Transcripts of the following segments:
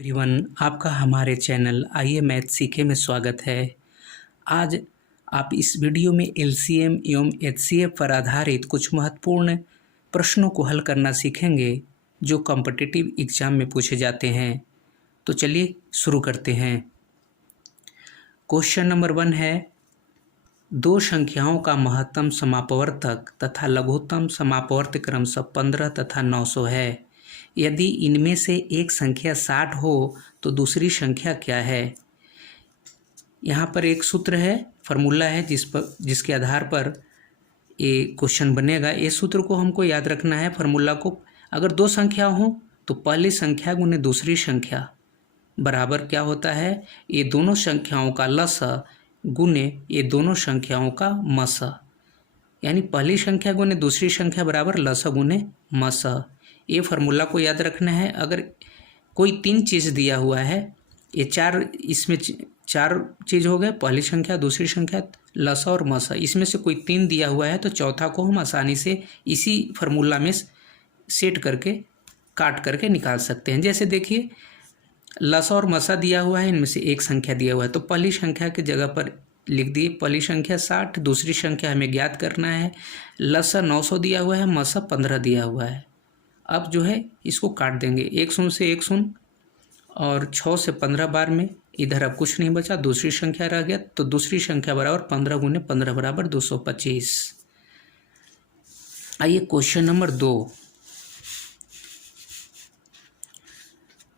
Everyone, आपका हमारे channel आइए मैथ सीखे में स्वागत है। आज आप इस वीडियो में एलसीएम एवं एचसीएफ पर आधारित कुछ महत्वपूर्ण प्रश्नों को हल करना सीखेंगे जो कॉम्पिटिटिव एग्जाम में पूछे जाते हैं। तो चलिए शुरू करते हैं। क्वेश्चन नंबर 1 है, दो संख्याओं का महत्तम समापवर्तक तथा लघुत्तम समापवर्त क्रमशः 15 तथा 900 है। यदि इनमें से एक संख्या 60 हो तो दूसरी संख्या क्या है। यहाँ पर एक सूत्र है, फार्मूला है जिसके आधार पर ये क्वेश्चन बनेगा। इस सूत्र को हमको याद रखना है। फार्मूला को, अगर दो संख्या हो तो पहली संख्या गुने दूसरी संख्या बराबर क्या होता है, ये दोनों संख्याओं का लसा गुने ये दोनों संख्याओं का मसा, यानी पहली संख्या गुने दूसरी संख्या बराबर लसा गुने मसा। ये फार्मूला को याद रखना है। अगर कोई तीन चीज़ दिया हुआ है, ये इसमें चार चीज़ हो गए, पहली संख्या दूसरी संख्या लसा और मसा, इसमें से कोई तीन दिया हुआ है तो चौथा को हम आसानी से इसी फार्मूला में सेट करके काट करके निकाल सकते हैं। जैसे देखिए, लसा और मसा दिया हुआ है, इनमें से एक संख्या दिया हुआ है तो पहली संख्या की जगह पर लिख दिए पहली संख्या 60, दूसरी संख्या हमें ज्ञात करना है। लसा 900 दिया हुआ है, मसा 15 दिया हुआ है। अब जो है इसको काट देंगे, एक शून्य से एक शून्य और 6 से 15 बार में इधर अब कुछ नहीं बचा, दूसरी संख्या रह गया तो दूसरी संख्या बराबर 15 गुने 15 बराबर 225। आइए क्वेश्चन नंबर 2,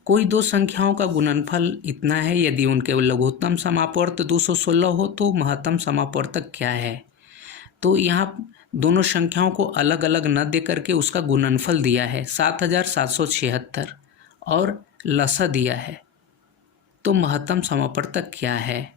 कोई दो संख्याओं का गुणनफल इतना है, यदि उनके लघुत्तम समापवर्त 216 हो तो महत्तम समापवर्तक क्या है। तो यहाँ दोनों संख्याओं को अलग अलग न दे करके उसका गुणनफल दिया है 7776 और लसा दिया है, तो महत्तम समापवर्तक क्या है।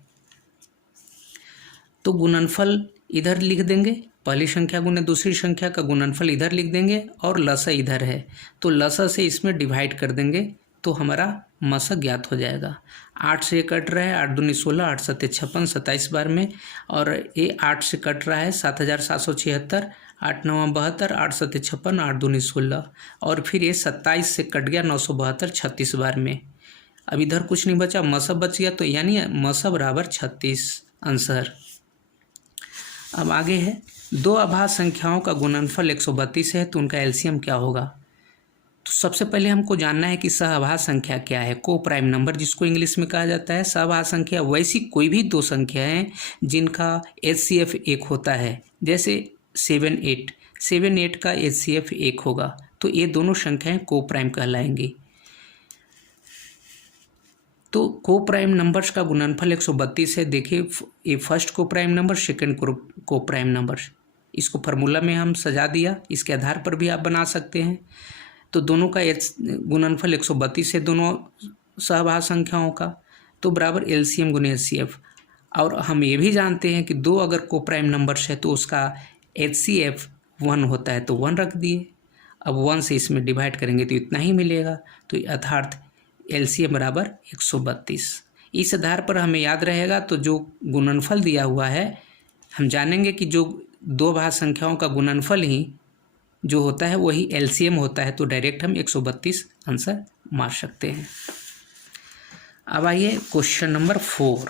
तो गुणनफल इधर लिख देंगे, पहली संख्या गुने दूसरी संख्या का गुणनफल इधर लिख देंगे और लसा इधर है तो लसा से इसमें डिवाइड कर देंगे तो हमारा मसा ज्ञात हो जाएगा। 8 से कट रहा है, 8 दूनी 16, 8 सत्ते 56, 27 बार में, और ये 8 से कट रहा है 7776, 8 नवा 72, 8 सत्ते 56, 8 दूनी 16, और फिर ये 27 से कट गया 972, 36 बार में। अब इधर कुछ नहीं बचा, मसा बच गया, तो यानी मसा बराबर 36 आंसर। अब आगे है, दो अभाज्य संख्याओं का गुणनफल 132 है तो उनका एलसीएम क्या होगा। तो सबसे पहले हमको जानना है कि सहअभाज्य संख्या क्या है। को प्राइम नंबर जिसको इंग्लिश में कहा जाता है। सहअभाज्य संख्या वैसी कोई भी दो संख्या हैं जिनका एचसीएफ 1 होता है, जैसे 7 8 का एचसीएफ 1 होगा तो ये दोनों संख्याएं को प्राइम कहलाएंगी। तो को प्राइम नंबर्स का गुणनफल 132 है। देखिए, ये फर्स्ट को प्राइम नंबर, सेकेंड को प्राइम नंबर, इसको फार्मूला में हम सजा दिया, इसके आधार पर भी आप बना सकते हैं। तो दोनों का गुणनफल 132 है दोनों सहअभाज्य संख्याओं का, तो बराबर एलसीएम गुने एचसीएफ। और हम ये भी जानते हैं कि दो अगर को प्राइम नंबर्स है तो उसका एचसीएफ 1 होता है तो 1 रख दिए। अब 1 से इसमें डिवाइड करेंगे तो इतना ही मिलेगा, तो अर्थात एलसीएम बराबर 132। इस आधार पर हमें याद रहेगा, तो जो गुणनफल दिया हुआ है हम जानेंगे कि जो दो भाज्य संख्याओं का गुणनफल ही जो होता है वही एलसीएम होता है, तो डायरेक्ट हम 132 आंसर मार सकते हैं। अब आइए क्वेश्चन नंबर 4,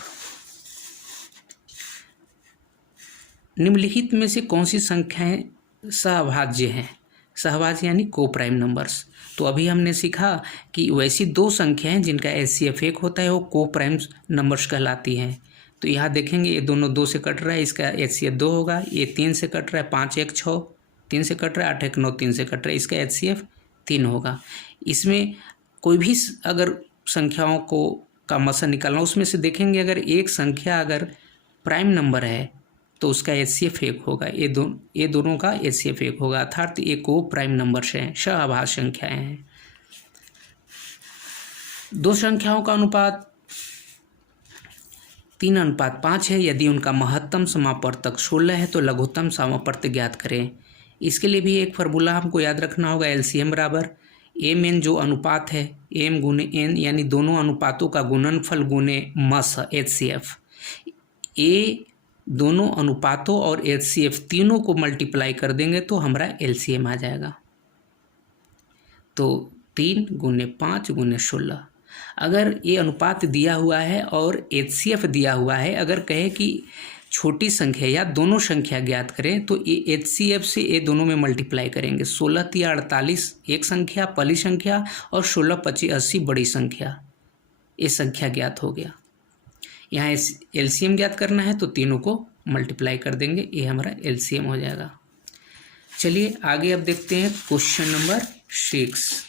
निम्नलिखित में से कौन सी संख्याएं सहअभाज्य हैं। सहअभाज्य यानी को प्राइम नंबर्स। तो अभी हमने सीखा कि वैसी दो संख्याएं जिनका एचसीएफ 1 होता है वो को प्राइम नंबर्स कहलाती हैं। तो यहाँ देखेंगे, ये दोनों 2 से कट रहा है, इसका एचसीएफ 2 होगा। ये 3 से कट रहा है, 5 1 6, 3 से कट रहा है, 8 1 9, 3 से कट रहा है, इसका एचसीएफ 3 होगा। इसमें कोई भी अगर संख्याओं को का मसा निकालना, उसमें से देखेंगे अगर एक संख्या अगर प्राइम नंबर है तो उसका एचसीएफ 1 होगा, ये दोनों का एचसीएफ 1 होगा, अर्थात ये को प्राइम नंबर्स हैं, सहअभाज्य संख्याएं हैं। दो संख्याओं का अनुपात 3:5 है, यदि उनका महत्तम समापवर्तक 16 है तो लघुत्तम समापवर्तक ज्ञात करें। इसके लिए भी एक फार्मूला हमको याद रखना होगा, एलसीएम बराबर एम एन, जो अनुपात है एम गुने एन, यानी दोनों अनुपातों का गुणनफल गुने मस एचसीएफ। ए दोनों अनुपातों और एचसीएफ तीनों को मल्टीप्लाई कर देंगे तो हमारा एलसीएम आ जाएगा। तो 3 गुने 5 गुने 16, अगर ये अनुपात दिया हुआ है और HCF दिया हुआ है, अगर कहे कि छोटी संख्या या दोनों संख्या ज्ञात करें तो ये HCF से ये दोनों में मल्टीप्लाई करेंगे। 16 तिया 48 एक संख्या पहली संख्या और 16 25 80 बड़ी संख्या, ये संख्या ज्ञात हो गया। यहाँ LCM ज्ञात करना है तो तीनों को मल्टीप्लाई कर देंगे, ये हमारा LCM हो जाएगा। चलिए आगे अब देखते हैं क्वेश्चन नंबर 6।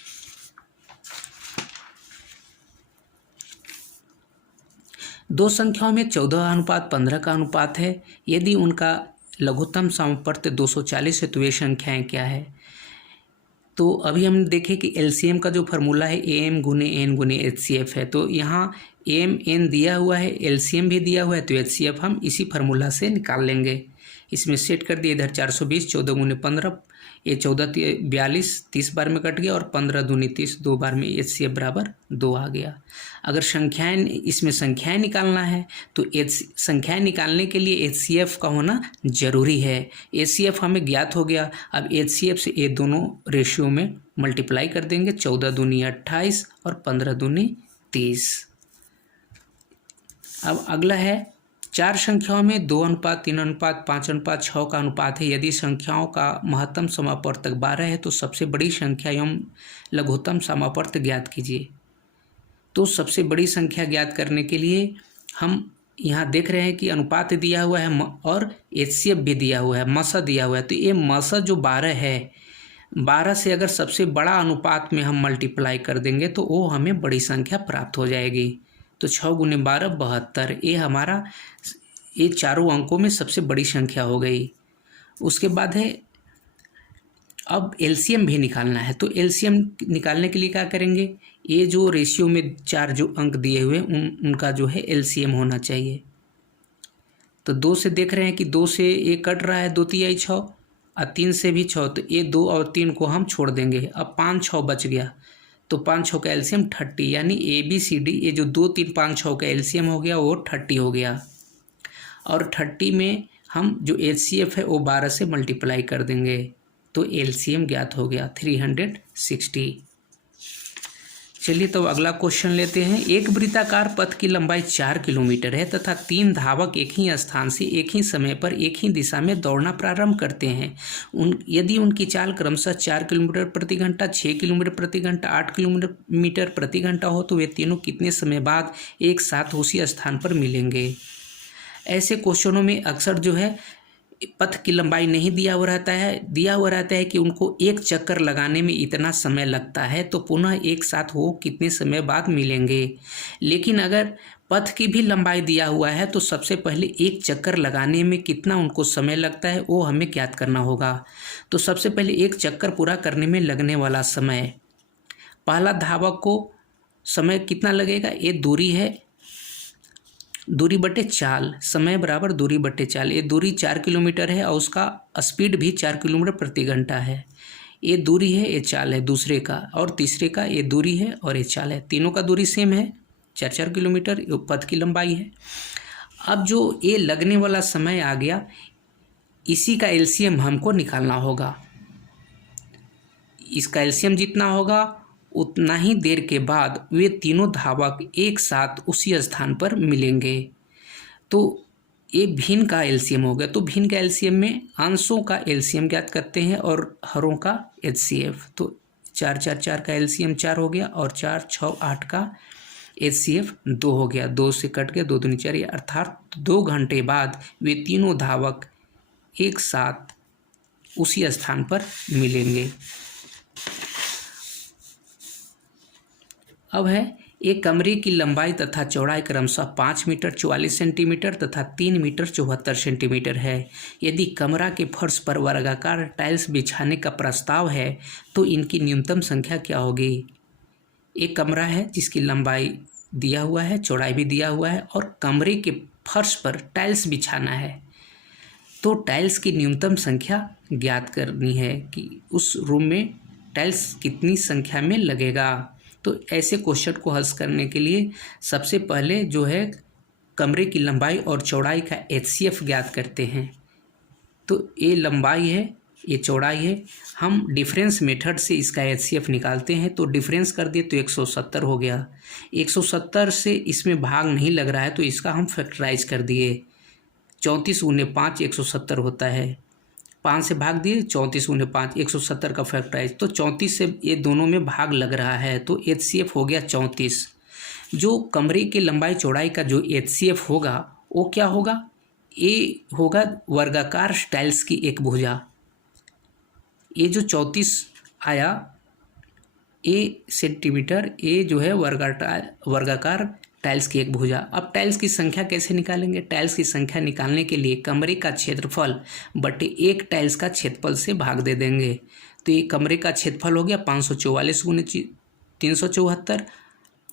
दो संख्याओं में 14:15 का अनुपात है। यदि उनका लघुत्तम सामर्थ्य 240 है तो वे संख्याएं क्या है। तो अभी हम देखें कि LCM का जो फार्मूला है AM गुने N गुने HCF है। तो यहाँ AM N दिया हुआ है, LCM भी दिया हुआ है, तो HCF हम इसी फार्मूला से निकाल लेंगे। इसमें सेट कर दिए, इधर 420 14 गुने 15, ये 14 42 30 बार में कट गया और 15 दूनी 30 दो बार में HCF बराबर 2 आ गया। अगर संख्याएं इसमें संख्याएं निकालना है तो संख्याएं निकालने के लिए HCF का होना जरूरी है। HCF हमें ज्ञात हो गया। अब HCF से ये दोनों रेशियो में मल्टीप्लाई कर देंगे, 14 दूनी 28 और 15 दूनी 30। अब अगला है चार संख्याओं में 2:3, 3:5, 5:6 का अनुपात है। यदि संख्याओं का महत्तम समापवर्तक 12 है तो सबसे बड़ी संख्या एवं लघुत्तम समापवर्तक ज्ञात कीजिए। तो सबसे बड़ी संख्या ज्ञात करने के लिए हम यहाँ देख रहे हैं कि अनुपात दिया हुआ है और HCF भी दिया हुआ है, मसा दिया हुआ है। तो ये मसा जो 12 है, 12 से अगर सबसे बड़ा अनुपात में हम मल्टीप्लाई कर देंगे तो वो हमें बड़ी संख्या प्राप्त हो जाएगी। तो 6 गुने 12 72, ये हमारा ये चारों अंकों में सबसे बड़ी संख्या हो गई। उसके बाद है अब LCM भी निकालना है। तो LCM निकालने के लिए क्या करेंगे, ये जो रेशियो में चार जो अंक दिए हुए उनका जो है LCM होना चाहिए। तो 2 से देख रहे हैं कि 2 से ये कट रहा है, 2 तिहाई 6 और 3 से भी 6, तो ये 2 और 3 को हम छोड़ देंगे। अब 5 6 बच गया, तो 5 6 का LCM 30, यानी ABCD ये जो 2 3 5 6 का LCM हो गया वो 30 हो गया। और 30 में हम जो HCF है वो 12 से मल्टीप्लाई कर देंगे, तो LCM ज्ञात हो गया 360। चलिए तो अगला क्वेश्चन लेते हैं। एक वृत्ताकार पथ की लंबाई 4 किलोमीटर है तथा 3 धावक एक ही स्थान से एक ही समय पर एक ही दिशा में दौड़ना प्रारंभ करते हैं। यदि उनकी चाल क्रमशः 4 किलोमीटर प्रति घंटा, 6 किलोमीटर प्रति घंटा, 8 किलोमीटर प्रति घंटा हो तो वे तीनों कितने समय बाद एक साथ उसी स्थान पर मिलेंगे। ऐसे क्वेश्चनों में अक्सर जो है पथ की लंबाई नहीं दिया हुआ रहता है कि उनको एक चक्कर लगाने में इतना समय लगता है, तो पुनः एक साथ वो कितने समय बाद मिलेंगे। लेकिन अगर पथ की भी लंबाई दिया हुआ है तो सबसे पहले एक चक्कर लगाने में कितना उनको समय लगता है वो हमें ज्ञात करना होगा। तो सबसे पहले एक चक्कर पूरा करने में लगने वाला समय, पहला धावक को समय कितना लगेगा, ये दूरी है, दूरी बटे चाल, समय बराबर दूरी बटे चाल। ये दूरी 4 किलोमीटर है और उसका स्पीड भी 4 किलोमीटर प्रति घंटा है। ये दूरी है, ये चाल है दूसरे का, और तीसरे का ये दूरी है और ये चाल है। तीनों का दूरी सेम है, 4 किलोमीटर, ये पथ की लंबाई है। अब जो ये लगने वाला समय आ गया, इसी का LCM हमको निकालना होगा। इसका LCM जितना होगा उतना ही देर के बाद वे तीनों धावक एक साथ उसी स्थान पर मिलेंगे। तो ये भिन्न का LCM हो गया। तो भिन्न का LCM में अंशों का LCM ज्ञात करते हैं और हरों का HCF। तो 4 4 4 का LCM 4 हो गया और 4 6 8 का HCF 2 हो गया। 2 से कट गया, 2 दूनी 4, अर्थात 2 घंटे बाद वे तीनों धावक एक साथ उसी स्थान पर मिलेंगे। अब है एक कमरे की लंबाई तथा चौड़ाई क्रमशः 5 मीटर 44 सेंटीमीटर तथा 3 मीटर 74 सेंटीमीटर है। यदि कमरा के फर्श पर वर्गाकार टाइल्स बिछाने का प्रस्ताव है तो इनकी न्यूनतम संख्या क्या होगी। एक कमरा है जिसकी लंबाई दिया हुआ है, चौड़ाई भी दिया हुआ है और कमरे के फर्श पर टाइल्स बिछाना है, तो टाइल्स की न्यूनतम संख्या ज्ञात करनी है कि उस रूम में टाइल्स कितनी संख्या में लगेगा। तो ऐसे क्वेश्चन को हल करने के लिए सबसे पहले जो है कमरे की लंबाई और चौड़ाई का HCF ज्ञात करते हैं। तो ये लंबाई है ये चौड़ाई है। हम डिफरेंस मेथड से इसका HCF निकालते हैं, तो डिफरेंस कर दिए तो 170 हो गया। 170 से इसमें भाग नहीं लग रहा है तो इसका हम फैक्टराइज कर दिए। 34 गुने 5 170 होता है, 5 से भाग दिए, 34 गुने 5 170 का फैक्टराइज, तो 34 से ये दोनों में भाग लग रहा है तो HCF हो गया 34। जो कमरे की लंबाई चौड़ाई का जो HCF होगा वो क्या होगा, ये होगा वर्गाकार टाइल्स की एक भुजा। ये जो 34 आया ए सेंटीमीटर, ये जो है वर्गाकार टाइल्स की एक भुजा। अब टाइल्स की संख्या कैसे निकालेंगे? टाइल्स की संख्या निकालने के लिए कमरे का क्षेत्रफल बटे एक टाइल्स का क्षेत्रफल से भाग दे देंगे। तो ये कमरे का क्षेत्रफल हो गया 544 गुने 374,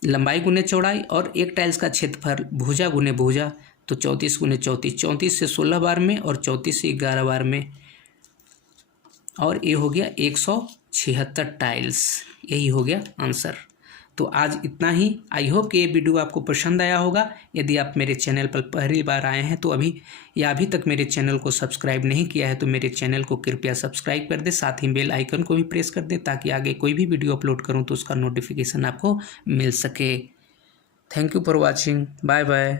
लंबाई गुने चौड़ाई, और एक टाइल्स का क्षेत्रफल भुजा गुने भुजा, तो 34 गुने 34, 34 से 16 बार में और 34 से 11 बार में, और ये हो गया 176 टाइल्स। यही हो गया आंसर। तो आज इतना ही। आई होप कि ये वीडियो आपको पसंद आया होगा। यदि आप मेरे चैनल पर पहली बार आए हैं तो अभी तक मेरे चैनल को सब्सक्राइब नहीं किया है तो मेरे चैनल को कृपया सब्सक्राइब कर दें, साथ ही बेल आइकन को भी प्रेस कर दें ताकि आगे कोई भी वीडियो अपलोड करूं तो उसका नोटिफिकेशन आपको मिल सके। Thank you for watching. Bye bye.